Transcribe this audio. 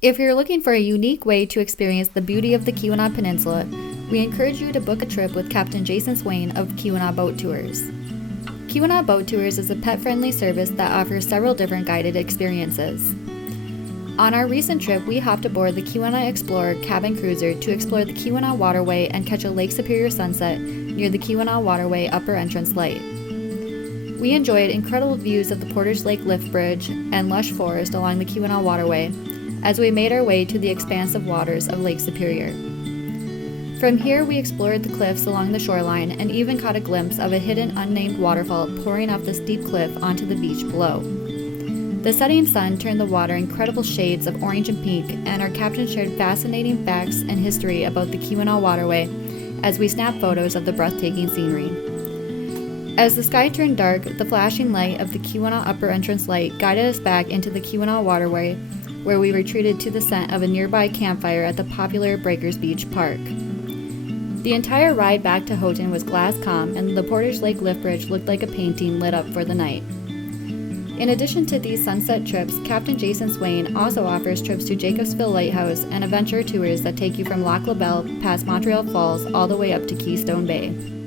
If you're looking for a unique way to experience the beauty of the Keweenaw Peninsula, we encourage you to book a trip with Captain Jason Swain of Keweenaw Boat Tours. Keweenaw Boat Tours is a pet-friendly service that offers several different guided experiences. On our recent trip, we hopped aboard the Keweenaw Explorer cabin cruiser to explore the Keweenaw Waterway and catch a Lake Superior sunset near the Keweenaw Waterway upper entrance light. We enjoyed incredible views of the Portage Lake Lift Bridge and lush forest along the Keweenaw Waterway as we made our way to the expansive waters of Lake Superior. From here, we explored the cliffs along the shoreline and even caught a glimpse of a hidden unnamed waterfall pouring off the steep cliff onto the beach below. The setting sun turned the water incredible shades of orange and pink, and our captain shared fascinating facts and history about the Keweenaw Waterway as we snapped photos of the breathtaking scenery. As the sky turned dark, the flashing light of the Keweenaw upper entrance light guided us back into the Keweenaw Waterway, where we retreated to the scent of a nearby campfire at the popular Breakers Beach Park. The entire ride back to Houghton was glass calm, and the Portage Lake Lift Bridge looked like a painting lit up for the night. In addition to these sunset trips, Captain Jason Swain also offers trips to Jacobsville Lighthouse and adventure tours that take you from Lac La Belle past Montreal Falls all the way up to Keystone Bay.